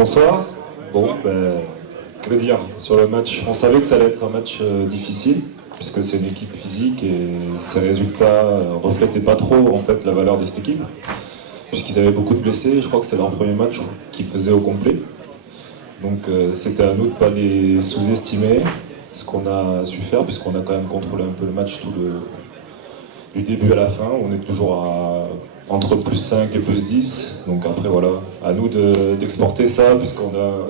Bonsoir. Bon, que dire sur le match? On savait que ça allait être un match difficile, puisque c'est une équipe physique et ses résultats reflétaient pas trop en fait la valeur de cette équipe, puisqu'ils avaient beaucoup de blessés. Je crois que c'est leur premier match qu'ils faisaient au complet. Donc c'était à nous de ne pas les sous-estimer, ce qu'on a su faire, puisqu'on a quand même contrôlé un peu le match du début à la fin. On est toujours entre plus 5 et plus 10. Donc après voilà, à nous d'exporter ça,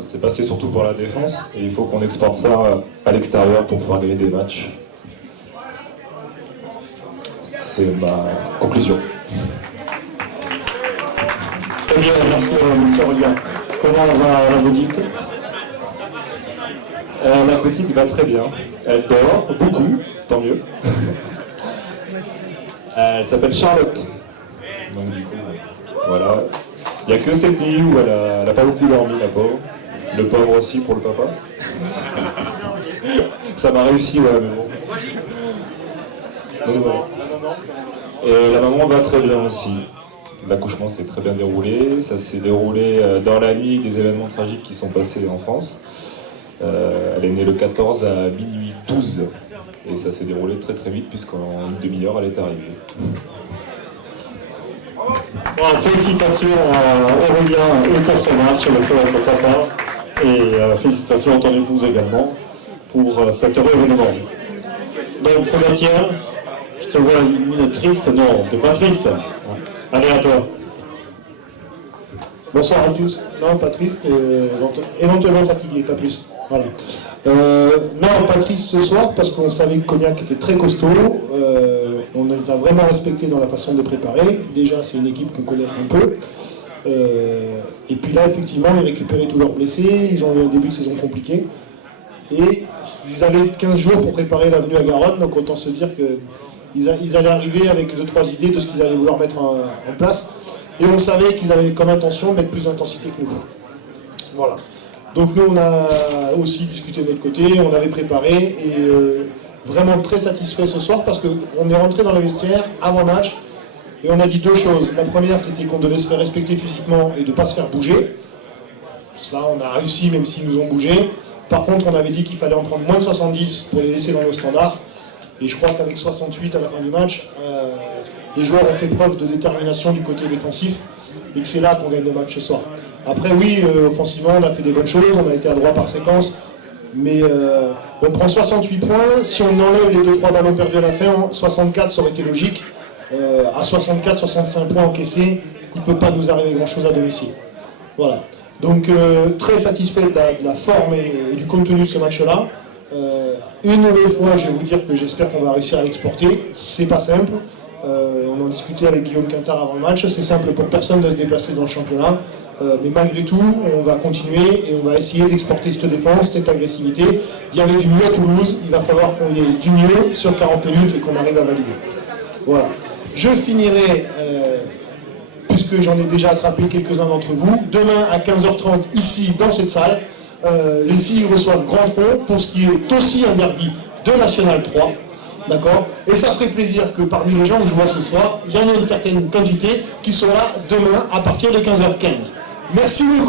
c'est passé surtout pour la défense. Et il faut qu'on exporte ça à l'extérieur pour pouvoir gagner des matchs. C'est ma conclusion. Très bien, merci M. Rollian. Comment va la petite? La petite va très bien. Elle dort beaucoup, tant mieux. Elle s'appelle Charlotte. Donc du coup, voilà. Il n'y a que cette nuit où elle n'a pas beaucoup dormi, la pauvre. Le pauvre aussi pour le papa. Ça m'a réussi, ouais, mais bon. Donc, voilà. Et la maman va très bien aussi. L'accouchement s'est très bien déroulé. Ça s'est déroulé dans la nuit des événements tragiques qui sont passés en France. Elle est née le 14 à minuit 12. Et ça s'est déroulé très très vite puisqu'en une demi-heure elle est arrivée. Bon, félicitations à Aurélien et pour son match, le fait avec le papa. Et félicitations à ton épouse également pour cet heureux événement. Donc Sébastien, je te vois une mine triste. Non, t'es pas triste. Allez à toi. Bonsoir à tous. Non, pas triste, éventuellement fatigué, pas plus. Voilà. Non, pas triste ce soir parce qu'on savait que Cognac était très costaud. On les a vraiment respectés dans la façon de préparer. Déjà, c'est une équipe qu'on connaît un peu. Et puis là, effectivement, ils récupéraient tous leurs blessés. Ils ont eu un début de saison compliqué. Et ils avaient 15 jours pour préparer l'avenue à Garonne. Donc autant se dire qu'ils allaient arriver avec 2-3 idées de ce qu'ils allaient vouloir mettre en place. Et on savait qu'ils avaient comme intention de mettre plus d'intensité que nous. Voilà. Donc nous, on a aussi discuté de notre côté, on avait préparé et vraiment très satisfait ce soir parce qu'on est rentré dans le vestiaire avant match et on a dit deux choses. La première, c'était qu'on devait se faire respecter physiquement et de ne pas se faire bouger. Ça, on a réussi même s'ils nous ont bougé. Par contre, on avait dit qu'il fallait en prendre moins de 70 pour les laisser dans nos standards. Et je crois qu'avec 68 à la fin du match, les joueurs ont fait preuve de détermination du côté défensif et que c'est là qu'on gagne le match ce soir. Après oui, offensivement on a fait des bonnes choses, on a été à droit par séquence, mais on prend 68 points, si on enlève les 2-3 ballons perdus à la fin, 64 ça aurait été logique. À 64-65 points encaissés, il ne peut pas nous arriver grand chose à domicile. Voilà. Donc très satisfait de la forme et du contenu de ce match-là. Une nouvelle fois, je vais vous dire que j'espère qu'on va réussir à l'exporter. C'est pas simple. On en discutait avec Guillaume Quintard avant le match. C'est simple pour personne de se déplacer dans le championnat. Mais malgré tout, on va continuer et on va essayer d'exporter cette défense, cette agressivité. Il y avait du mieux à Toulouse. Il va falloir qu'on y ait du mieux sur 40 minutes et qu'on arrive à valider. Voilà. Je finirai, puisque j'en ai déjà attrapé quelques-uns d'entre vous, demain à 15h30 ici dans cette salle. Les filles reçoivent Grand Fond pour ce qui est aussi un derby de National 3. D'accord? Et ça ferait plaisir que parmi les gens que je vois ce soir, il y en ait une certaine quantité qui sont là demain à partir de 15h15. Merci beaucoup.